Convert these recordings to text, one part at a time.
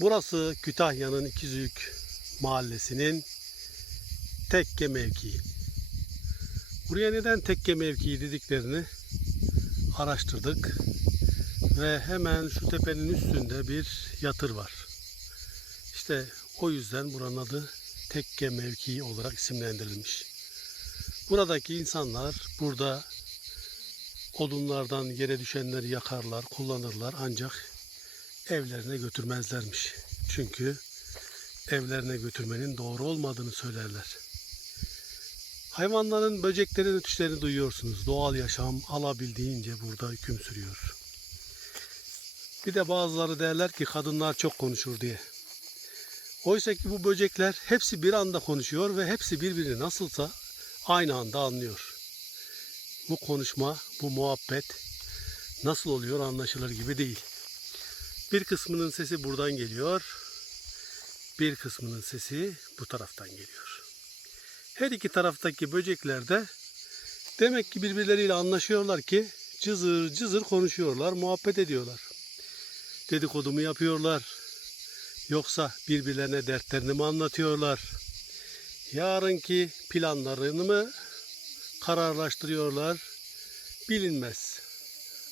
Burası Kütahya'nın İkizük mahallesinin tekke mevkii. Buraya neden tekke mevkii dediklerini araştırdık. Ve hemen şu tepenin üstünde bir yatır var. İşte o yüzden buranın adı tekke mevkii olarak isimlendirilmiş. Buradaki insanlar burada odunlardan yere düşenleri yakarlar, kullanırlar ancak evlerine götürmezlermiş. Çünkü evlerine götürmenin doğru olmadığını söylerler. Hayvanların, böceklerin ötüşlerini duyuyorsunuz. Doğal yaşam alabildiğince burada hüküm sürüyor. Bir de bazıları derler ki kadınlar çok konuşur diye. Oysa ki bu böcekler hepsi bir anda konuşuyor ve hepsi birbirini nasılsa aynı anda anlıyor. Bu konuşma, bu muhabbet nasıl oluyor anlaşılır gibi değil. Bir kısmının sesi buradan geliyor. Bir kısmının sesi bu taraftan geliyor. Her iki taraftaki böcekler de demek ki birbirleriyle anlaşıyorlar ki cızır cızır konuşuyorlar, muhabbet ediyorlar. Dedikodu mu yapıyorlar? Yoksa birbirlerine dertlerini mi anlatıyorlar? Yarınki planlarını mı kararlaştırıyorlar? Bilinmez.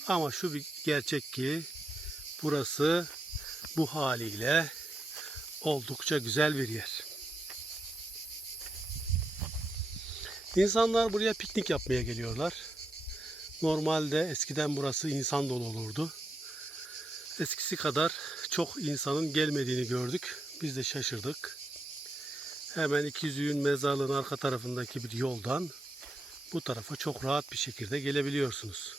Ama şu bir gerçek ki burası bu haliyle oldukça güzel bir yer. İnsanlar buraya piknik yapmaya geliyorlar. Normalde eskiden burası insan dolu olurdu. Eskisi kadar çok insanın gelmediğini gördük. Biz de şaşırdık. Hemen İkizüğün mezarlığının arka tarafındaki bir yoldan bu tarafa çok rahat bir şekilde gelebiliyorsunuz.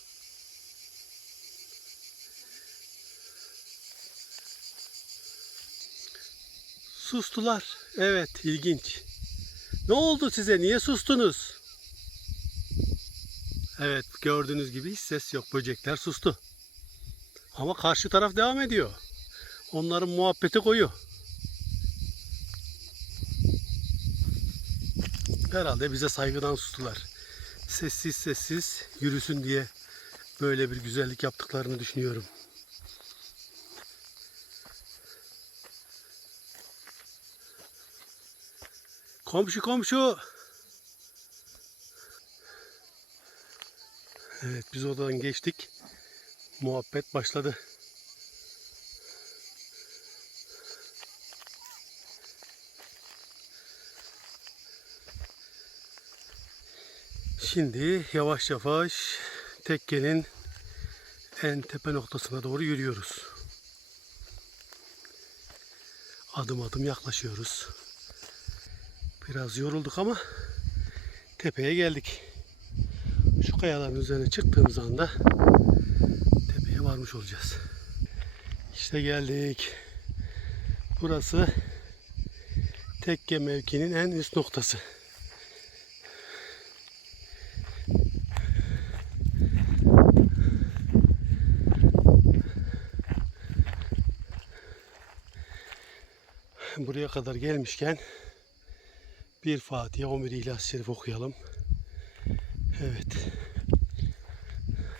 Sustular. Evet, ilginç. Ne oldu size? Niye sustunuz? Evet, gördüğünüz gibi hiç ses yok. Böcekler sustu. Ama karşı taraf devam ediyor. Onların muhabbeti koyu. Herhalde bize saygıdan sustular. Sessiz sessiz yürüsün diye böyle bir güzellik yaptıklarını düşünüyorum. Komşu komşu. Evet biz oradan geçtik. Muhabbet başladı. Şimdi yavaş yavaş tekkenin en tepe noktasına doğru yürüyoruz. Adım adım yaklaşıyoruz. Biraz yorulduk ama tepeye geldik. Şu kayaların üzerine çıktığımız anda tepeye varmış olacağız. İşte geldik. Burası tekke mevkinin en üst noktası. Buraya kadar gelmişken bir Fatiha 11 İhlas-ı Şerif okuyalım. Evet.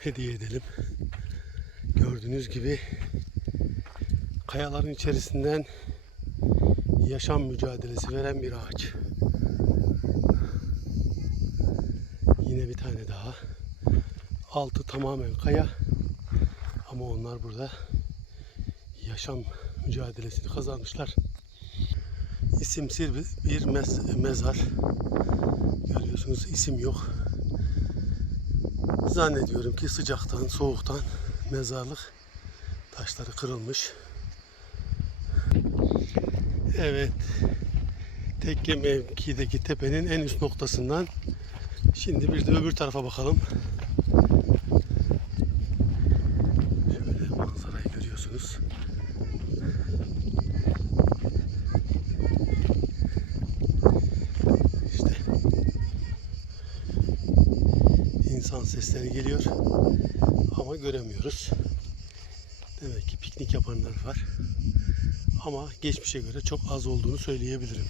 Hediye edelim. Gördüğünüz gibi kayaların içerisinden yaşam mücadelesi veren bir ağaç. Yine bir tane daha. Altı tamamen kaya. Ama onlar burada yaşam mücadelesini kazanmışlar. İsimsiz bir- mez- mezar. Görüyorsunuz isim yok. Zannediyorum ki sıcaktan, soğuktan mezarlık taşları kırılmış. Evet. Tekke mevkideki tepenin en üst noktasından şimdi bir de öbür tarafa bakalım. insan sesleri geliyor ama göremiyoruz. Demek ki piknik yapanlar var. Ama geçmişe göre çok az olduğunu söyleyebilirim.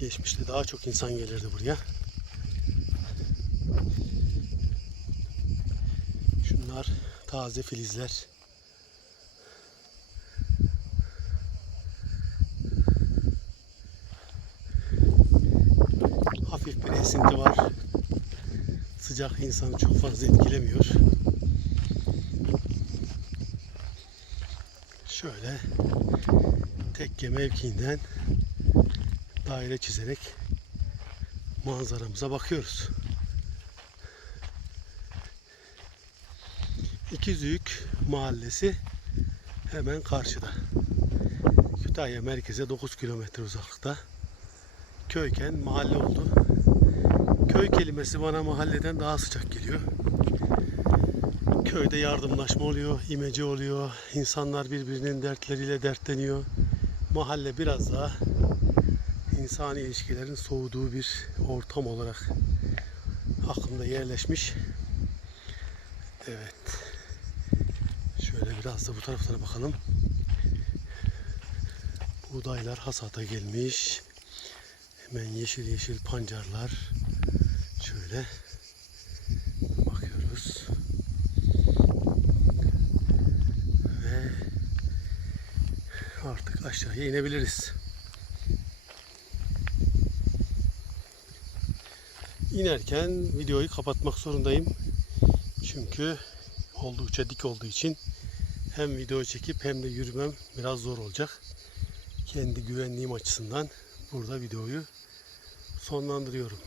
Geçmişte daha çok insan gelirdi buraya. Şunlar taze filizler. Hafif bir esinti var. Sıcak insanı çok fazla etkilemiyor. Şöyle tekke mevkiinden daire çizerek manzaramıza bakıyoruz. İkizüyük Mahallesi hemen karşıda. Kütahya merkeze 9 kilometre uzaklıkta. Köyken mahalle oldu. Köy kelimesi bana mahalleden daha sıcak geliyor. Köyde yardımlaşma oluyor, imece oluyor. İnsanlar birbirinin dertleriyle dertleniyor. Mahalle biraz daha insani ilişkilerin soğuduğu bir ortam olarak aklımda yerleşmiş. Evet. Şöyle biraz da bu taraflara bakalım. Buğdaylar hasata gelmiş. Hemen yeşil yeşil pancarlar. Şöyle bakıyoruz. Ve artık aşağıya inebiliriz. İnerken videoyu kapatmak zorundayım. Çünkü oldukça dik olduğu için hem video çekip hem de yürümem biraz zor olacak. Kendi güvenliğim açısından burada videoyu sonlandırıyorum.